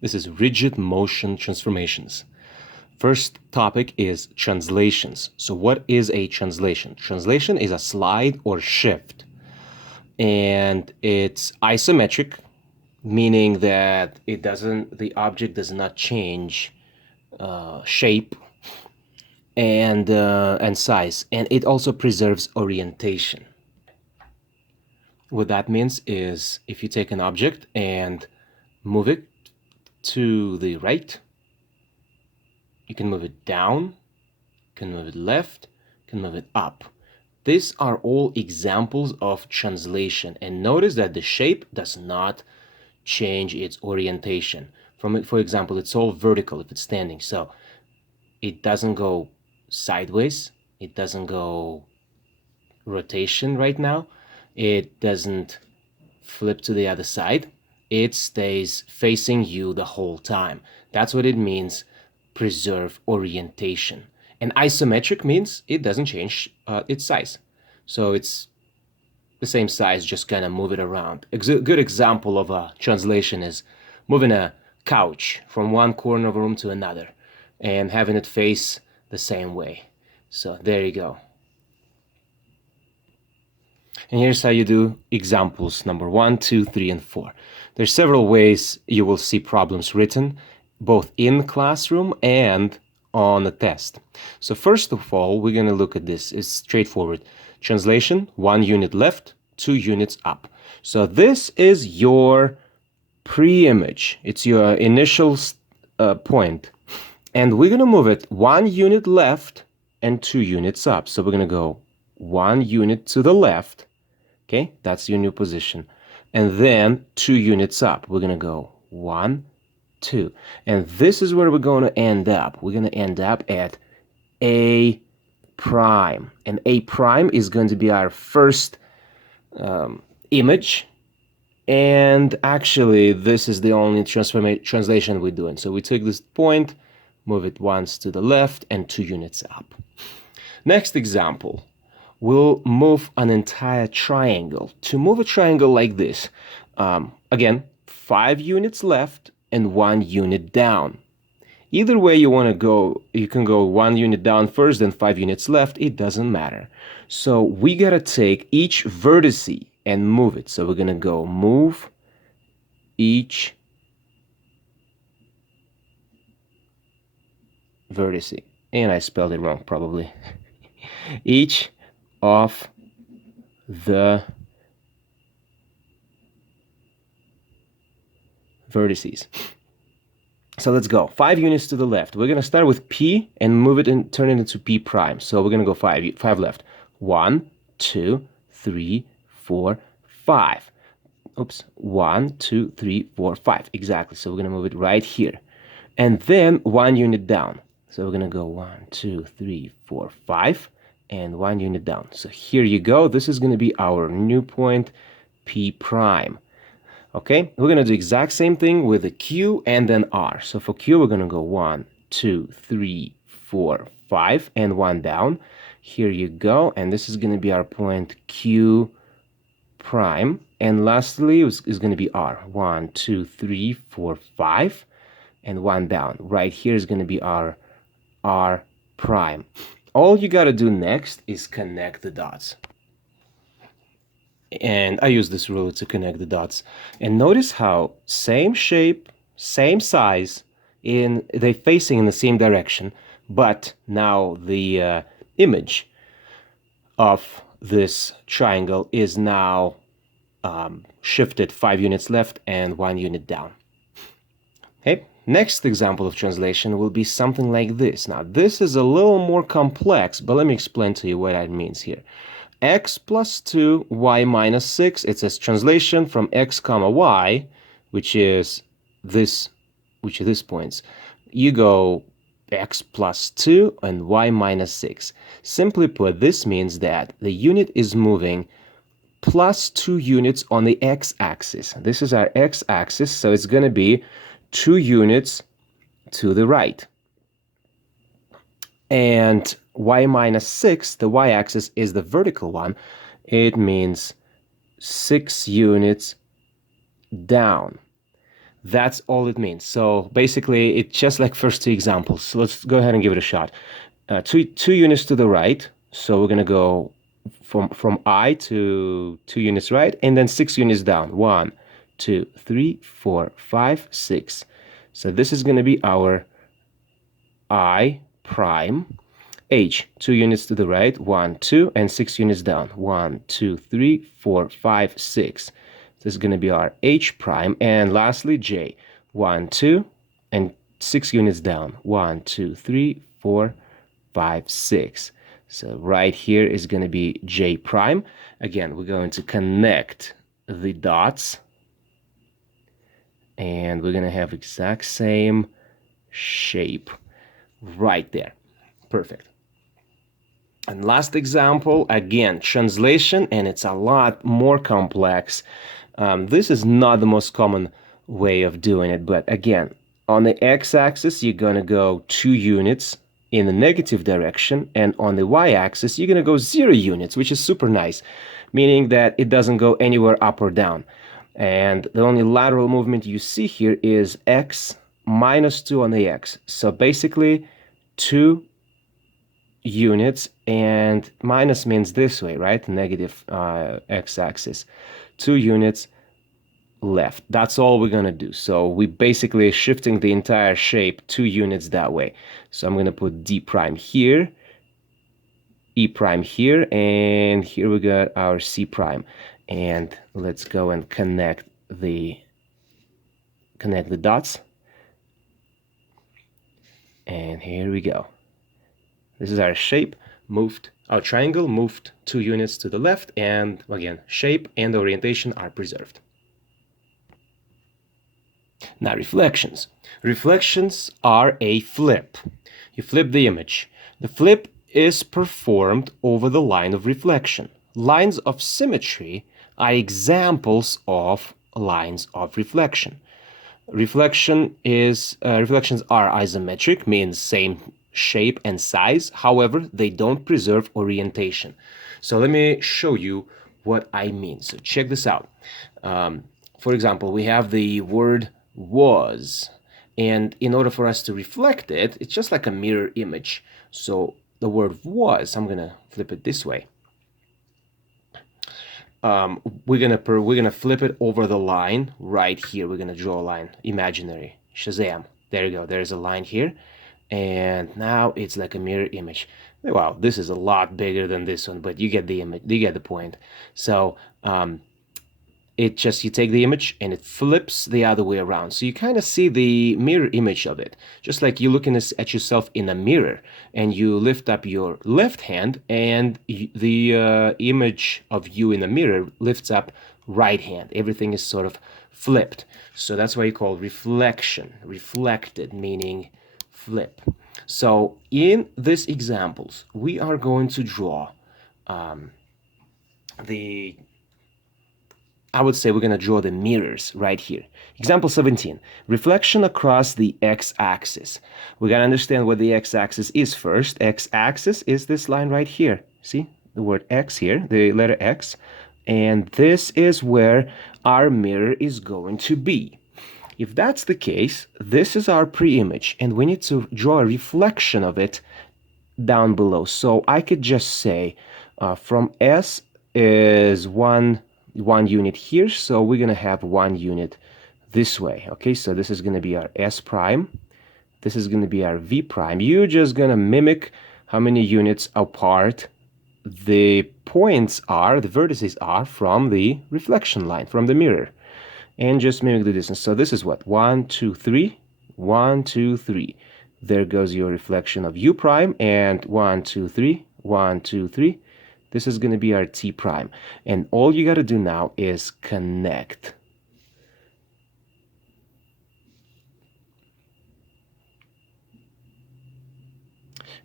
This is rigid motion transformations. First topic is translations. So what is a translation? Translation is a slide or shift, and it's isometric, meaning that the object does not change shape and size, and it also preserves orientation. What that means is if you take an object and move it to the right, you can move it down, you can move it left, you can move it up. These are all examples of translation, and notice that the shape does not change its orientation. For example, it's all vertical if it's standing, so it doesn't go sideways, it doesn't go rotation right now, it doesn't flip to the other side, it stays facing you the whole time. That's what it means, preserve orientation. And isometric means it doesn't change its size. So it's the same size, just kind of move it around. A good example of a translation is moving a couch from one corner of a room to another and having it face the same way. So there you go. And here's how you do examples number 1, 2, 3, and 4. There's several ways you will see problems written, both in classroom and on a test. So first of all, we're going to look at this. It's straightforward. Translation, 1 unit left, 2 units up. So this is your pre-image. It's your initial point. And we're going to move it 1 unit left and 2 units up. So we're going to go 1 unit to the left. Okay, that's your new position. And then 2 units up. We're going to go 1, 2. And this is where we're going to end up. We're going to end up at A prime. And A prime is going to be our first image. And actually, this is the only translation we're doing. So we took this point, move it once to the left, and 2 units up. Next example. We'll move an entire triangle. To move a triangle like this, again, 5 units left and 1 unit down. Either way you want to go, you can go 1 unit down first, then 5 units left. It doesn't matter. So we got to take each vertice and move it. So we're going to go move each vertice. And I spelled it wrong, probably. Each of the vertices. So let's go. 5 units to the left. We're going to start with P and move it and turn it into P prime. So we're going to go 5 left. 1, 2, 3, 4, 5. Oops. 1, 2, 3, 4, 5. Exactly. So we're going to move it right here. And then 1 unit down. So we're going to go 1, 2, 3, 4, 5. And 1 unit down. So here you go. This is going to be our new point, P prime. Okay, we're going to do exact same thing with the Q and then R. So for Q, we're going to go 1, 2, 3, 4, 5, and 1 down. Here you go. And this is going to be our point Q prime. And lastly, is going to be R. 1, 2, 3, 4, 5, and 1 down. Right here is going to be our R prime. All you got to do next is connect the dots. And I use this ruler to connect the dots. And notice how same shape, same size, they're facing in the same direction, but now the image of this triangle is now shifted 5 units left and 1 unit down. Okay. Next example of translation will be something like this. Now, this is a little more complex, but let me explain to you what that means here. X plus 2, y minus 6. It says translation from x comma y, which is this points. You go x plus 2 and y minus 6. Simply put, this means that the unit is moving plus 2 units on the x-axis. This is our x-axis, so it's going to be 2 units to the right. And y minus 6, the y-axis is the vertical one. It means 6 units down. That's all it means. So basically, it's just like first two examples. So let's go ahead and give it a shot. Two units to the right. So we're going to go from I to 2 units right, and then 6 units down. 1, 2, 3, 4, 5, 6. So this is going to be our I prime. H, 2 units to the right, 1, 2, and 6 units down. 1, 2, 3, 4, 5, 6. This is going to be our H prime. And lastly, J, 1, 2, and 6 units down. 1, 2, 3, 4, 5, 6. So right here is going to be J prime. Again, we're going to connect the dots. And we're going to have exact same shape right there. Perfect. And last example, again, translation, and it's a lot more complex. This is not the most common way of doing it, but again, on the x-axis, you're going to go 2 units in the negative direction, and on the y-axis, you're going to go 0 units, which is super nice, meaning that it doesn't go anywhere up or down. And the only lateral movement you see here is x minus 2 on the x. So basically, 2 units, and minus means this way, right? Negative x-axis. 2 units left. That's all we're gonna do. So we basically shifting the entire shape 2 units that way. So I'm gonna put D prime here, E prime here, and here we got our C prime. And let's go and connect the dots. And here we go. This is our shape, moved, our triangle moved 2 units to the left, and again, shape and orientation are preserved. Now reflections. Reflections are a flip. You flip the image. The flip is performed over the line of reflection. Lines of symmetry are examples of lines of reflection. Reflections are isometric, means same shape and size. However, they don't preserve orientation. So let me show you what I mean. So check this out. For example, we have the word was, and in order for us to reflect it, it's just like a mirror image. So the word was, I'm gonna flip it this way. We're gonna flip it over the line right here. We're gonna draw a line, imaginary. Shazam! There you go. There's a line here, and now it's like a mirror image. Wow, this is a lot bigger than this one, but you get the image. You get the point. So you take the image and it flips the other way around. So you kind of see the mirror image of it. Just like you're looking at yourself in a mirror and you lift up your left hand and the image of you in the mirror lifts up right hand. Everything is sort of flipped. So that's why you call reflection. Reflected, meaning flip. So in these examples, we are going to draw I would say we're going to draw the mirrors right here. Example 17, reflection across the x-axis. We got to understand what the x-axis is first. X-axis is this line right here. See the word x here, the letter x. And this is where our mirror is going to be. If that's the case, this is our pre-image, and we need to draw a reflection of it down below. So I could just say from S is one unit here, so we're gonna have 1 unit this way. Okay, so this is gonna be our S prime, this is gonna be our V prime. You're just gonna mimic how many units apart the points are, the vertices are from the reflection line, from the mirror, and just mimic the distance. So this is what, 1, 2, 3, 1, 2, 3. There goes your reflection of U prime, and 1, 2, 3, 1, 2, 3. This is going to be our T prime. And all you got to do now is connect.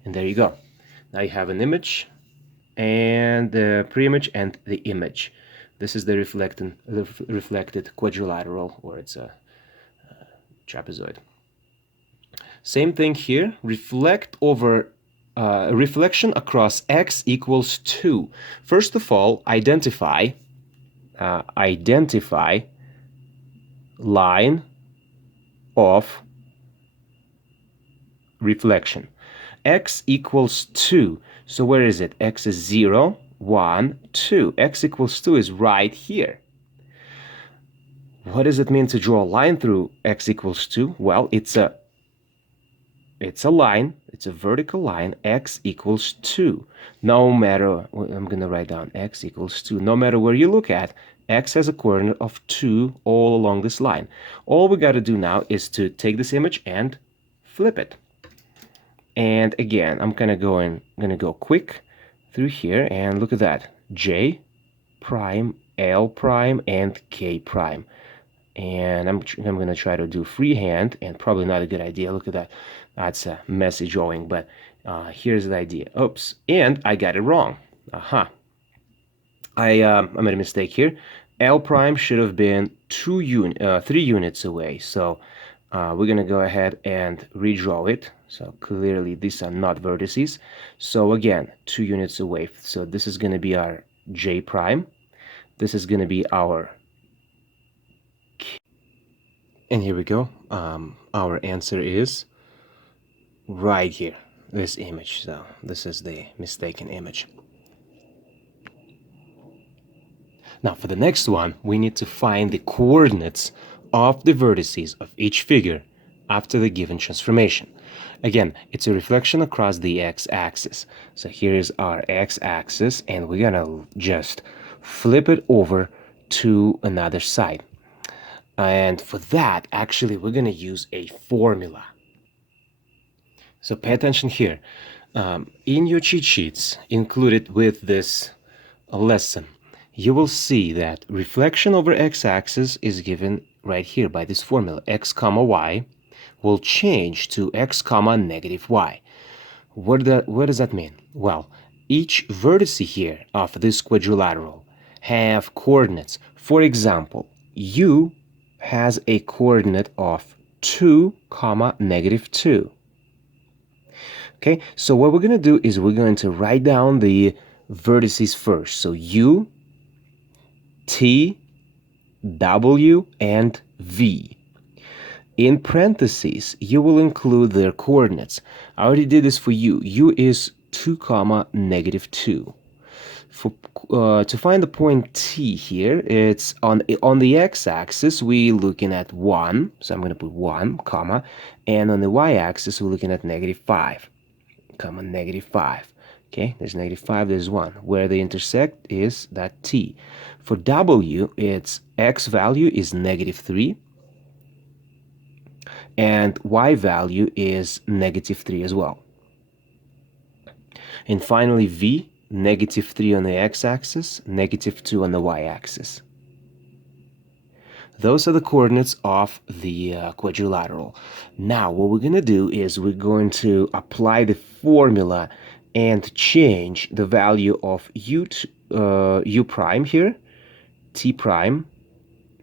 And there you go. Now you have an image and the pre-image and the image. This is the reflected quadrilateral, or it's a trapezoid. Same thing here. Reflect over reflection across x equals 2. First of all, identify line of reflection. X equals 2. So where is it? X is 0, 1, 2. X equals 2 is right here. What does it mean to draw a line through x equals 2? Well, it's a line, it's a vertical line, x equals 2. No matter, I'm going to write down x equals 2. No matter where you look at, x has a coordinate of 2 all along this line. All we got to do now is to take this image and flip it. And again, I'm gonna go quick through here, and look at that. J prime, L prime, and K prime. And I'm gonna try to do freehand, and probably not a good idea. Look at that. That's a messy drawing, but here's the idea. Oops, and I got it wrong. I made a mistake here. L prime should have been 3 units away. So we're gonna go ahead and redraw it. So clearly these are not vertices. So again, 2 units away. So this is gonna be our J prime. This is gonna be our K. And here we go. Our answer is right here, this image. So this is the mistaken image. Now for the next one, we need to find the coordinates of the vertices of each figure after the given transformation. Again, it's a reflection across the x-axis. So here's our x-axis, and we're gonna just flip it over to another side. And for that, actually, we're gonna use a formula. So pay attention here. In your cheat sheets included with this lesson, you will see that reflection over x-axis is given right here by this formula. X comma y will change to x comma negative y. What does that mean? Well, each vertex here of this quadrilateral have coordinates. For example, u has a coordinate of 2 comma negative 2. Okay, so what we're going to do is we're going to write down the vertices first. So u, t, w, and v. In parentheses, you will include their coordinates. I already did this for u. U is 2 comma negative 2. To find the point t here, it's on the x-axis, we're looking at 1. So I'm going to put 1, comma. And on the y-axis, we're looking at negative 5, comma, negative 5. Okay, there's negative 5, there's 1. Where they intersect is that t. For w, its x value is negative 3. And y value is negative 3 as well. And finally, v, negative 3 on the x-axis, negative 2 on the y-axis. Those are the coordinates of the quadrilateral. Now, what we're going to do is we're going to apply the formula and change the value of u prime here, t prime,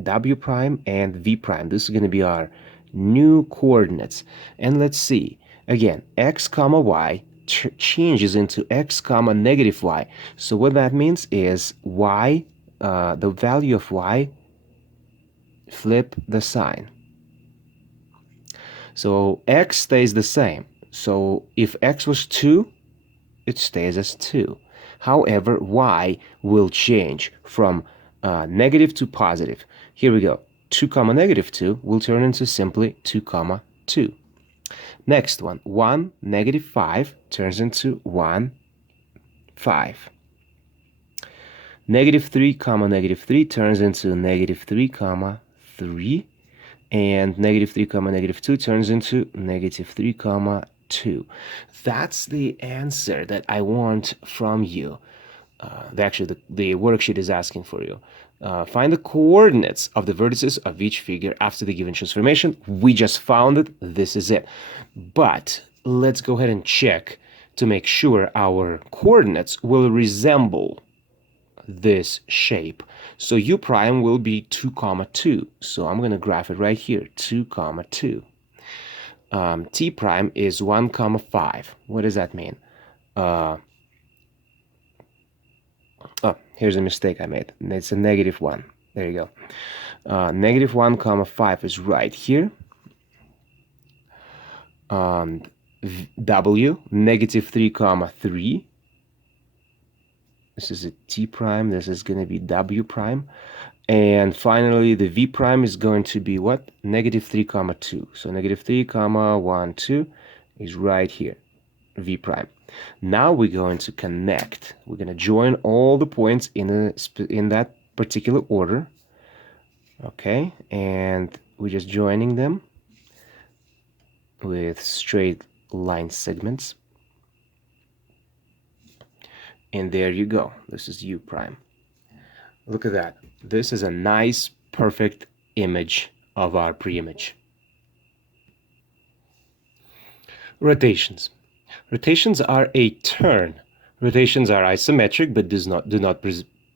w prime, and v prime. This is going to be our new coordinates. And let's see. Again, x comma y changes into x comma negative y. So what that means is y, the value of y, flip the sign. So x stays the same. So if x was 2, it stays as 2. However, y will change from negative to positive. Here we go. 2 comma negative 2 will turn into simply 2 comma 2. Next one, 1 negative 5 turns into 1 5. Negative 3 comma negative 3 turns into negative 3 comma 3. And negative 3 comma negative 2 turns into negative 3 comma 2. That's the answer that I want from you. Actually, the worksheet is asking for you. Find the coordinates of the vertices of each figure after the given transformation. We just found it. This is it. But let's go ahead and check to make sure our coordinates will resemble this shape. So u prime will be 2 comma 2. So I'm going to graph it right here, 2 comma 2. T prime is 1 comma 5. What does that mean? Oh, here's a mistake I made. It's a negative 1. There you go. Negative 1 comma 5 is right here. W, negative 3 comma 3. This is a T prime, this is going to be W prime. And finally, the V prime is going to be what? Negative 3 comma 2. So negative 3 comma 1, 2 is right here, V prime. Now we're going to connect. We're going to join all the points in that particular order. Okay, and we're just joining them with straight line segments. And there you go. This is U prime. Look at that. This is a nice, perfect image of our pre-image. Rotations. Rotations are a turn. Rotations are isometric but do not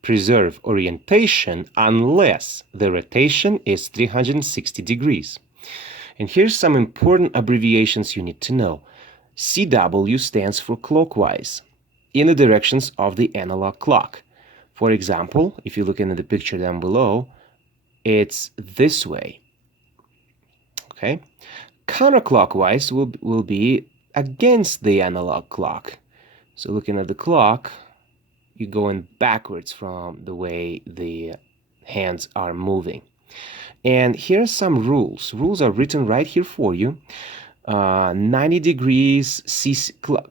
preserve orientation unless the rotation is 360 degrees. And here's some important abbreviations you need to know. CW stands for clockwise, in the directions of the analog clock. For example, if you look into the picture down below, it's this way. Okay? Counterclockwise will be against the analog clock. So looking at the clock, you're going backwards from the way the hands are moving. And here are some rules. Rules are written right here for you. 90 degrees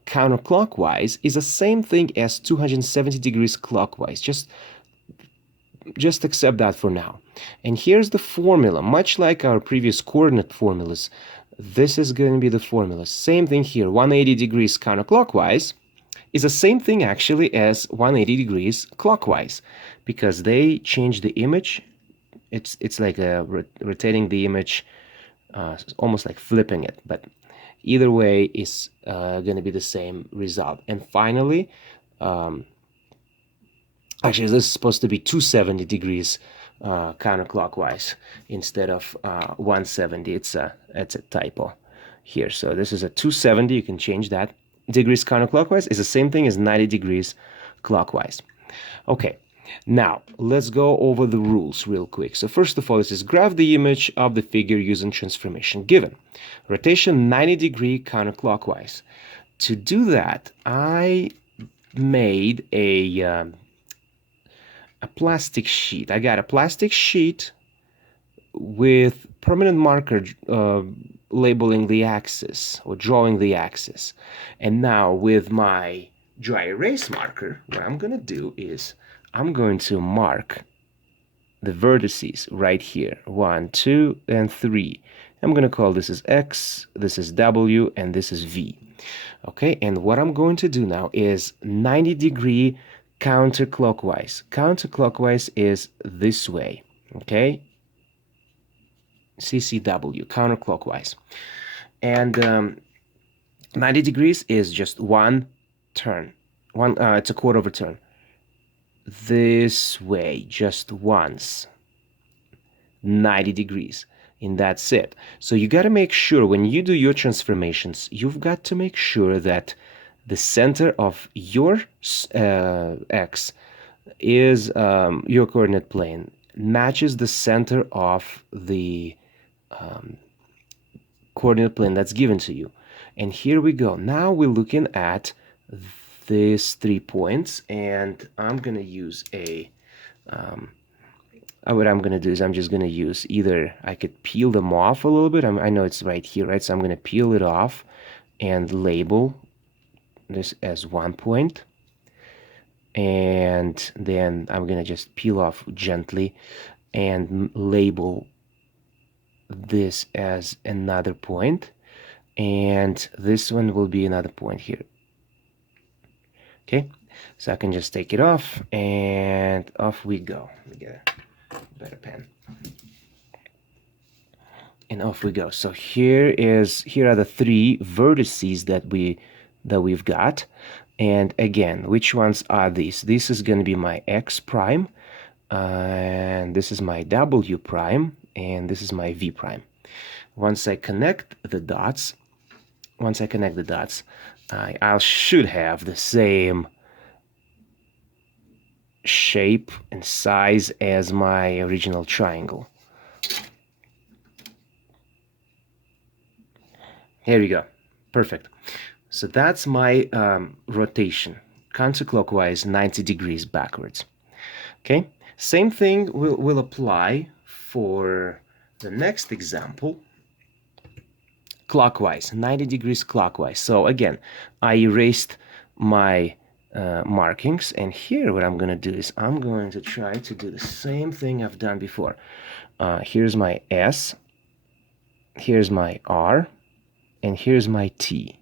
counterclockwise is the same thing as 270 degrees clockwise. Just accept that for now. And here's the formula. Much like our previous coordinate formulas, this is going to be the formula. Same thing here. 180 degrees counterclockwise is the same thing actually as 180 degrees clockwise, because they change the image. It's like rotating the image, almost like flipping it, but either way is going to be the same result. And finally, actually this is supposed to be 270 degrees counterclockwise instead of 170. It's a typo here. So this is a 270. You can change that. Degrees counterclockwise is the same thing as 90 degrees clockwise. Okay. Now, let's go over the rules real quick. So first of all, this is graph the image of the figure using transformation given. Rotation 90 degree counterclockwise. To do that, I made a plastic sheet. I got a plastic sheet with permanent marker labeling the axis or drawing the axis. And now with my dry erase marker, what I'm going to do is I'm going to mark the vertices right here, 1, 2, and 3. I'm going to call this is X, this is W, and this is V. Okay, and what I'm going to do now is 90 degree counterclockwise. Counterclockwise is this way, okay? CCW, counterclockwise. And 90 degrees is just one turn. It's a quarter of a turn. This way, just once, 90 degrees, and that's it. So you got to make sure when you do your transformations, you've got to make sure that the center of your X is your coordinate plane matches the center of the coordinate plane that's given to you. And here we go. Now we're looking at these 3 points, and I'm gonna use what I'm gonna do is I'm just gonna use either I could peel them off a little bit. I know it's right here, right? So I'm gonna peel it off and label this as 1 point, and then I'm gonna just peel off gently and label this as another point, and this one will be another point here. Okay, so I can just take it off, and off we go. Let me get a better pen. And off we go. So here are the 3 vertices that we've got. And again, which ones are these? This is going to be my X prime, and this is my W prime, and this is my V prime. Once I connect the dots, I should have the same shape and size as my original triangle. Here we go. Perfect. So that's my rotation, counterclockwise 90 degrees backwards. Okay, same thing will apply for the next example, clockwise, 90 degrees clockwise. So again, I erased my markings, and here what I'm going to do is I'm going to try to do the same thing I've done before. Here's my S, here's my R, and here's my T.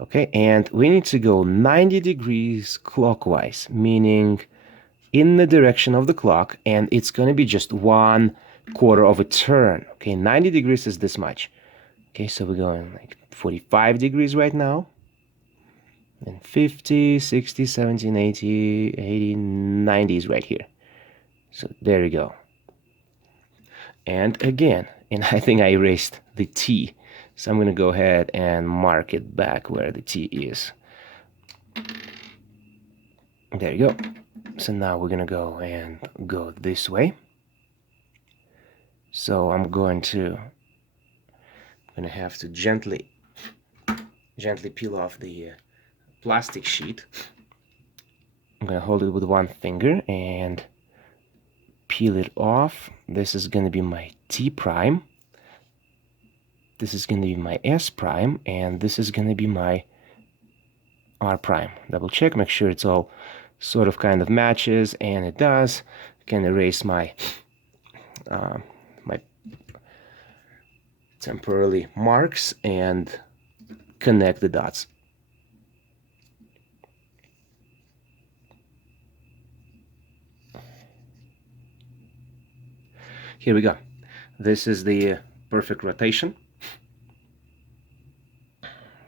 Okay, and we need to go 90 degrees clockwise, meaning in the direction of the clock, and it's going to be just 1/4 of a turn. Okay, 90 degrees is this much. Okay, so we're going like 45 degrees right now, and 50, 60, 70, 80, 80, 90 is right here. So there you go. And again, and I think I erased the T, so I'm going to go ahead and mark it back where the T is. There you go. So now we're going to go and go this way. So I'm going to have to gently peel off the plastic sheet. I'm going to hold it with one finger and peel it off. This is going to be my T prime. This is going to be my S prime, and this is going to be my R prime. Double check, make sure it's all sort of kind of matches, and it does. I can erase my my temporarily marks and connect the dots. Here we go. This is the perfect rotation.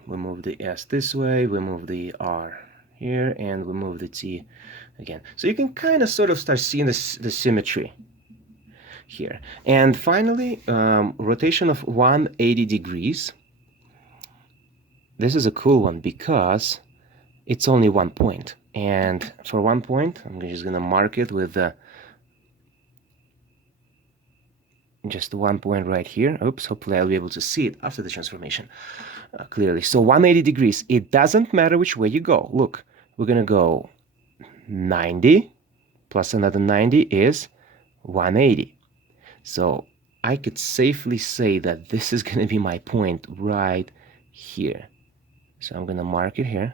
We move the S this way, we move the R here, and we move the T again. So you can kind of sort of start seeing the symmetry here. And finally, rotation of 180 degrees. This is a cool one because it's only 1 point. And for 1 point, I'm just going to mark it with just 1 point right here. Oops, hopefully I'll be able to see it after the transformation clearly. So 180 degrees, it doesn't matter which way you go. Look, we're going to go 90 plus another 90 is 180. So I could safely say that this is going to be my point right here. So I'm going to mark it here.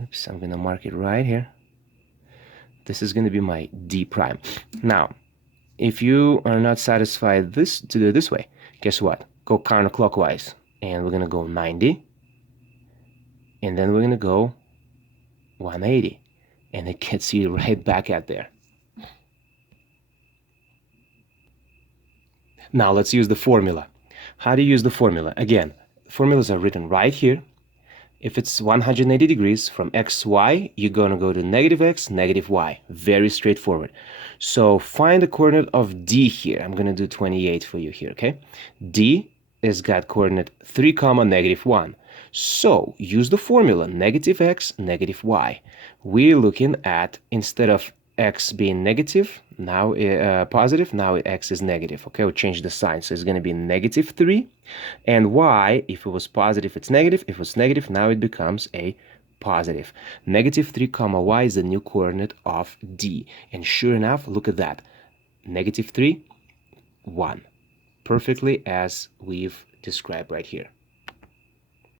Oops, I'm going to mark it right here. This is going to be my D prime. Now, if you are not satisfied to do it this way, guess what? Go counterclockwise. And we're going to go 90. And then we're going to go 180. And it gets you right back at there. Now let's use the formula. How do you use the formula? Again, formulas are written right here. If it's 180 degrees from x, y, you're going to go to negative x, negative y. Very straightforward. So find the coordinate of D here. I'm going to do 28 for you here, okay? D is got coordinate 3, negative 1. So use the formula negative x, negative y. We're looking at, instead of x being negative, now positive, now x is negative. Okay, we'll change the sign. So it's going to be negative 3. And y, if it was positive, it's negative. If it's negative, now it becomes a positive. Negative 3, y is the new coordinate of D. And sure enough, look at that. Negative 3, 1. Perfectly as we've described right here.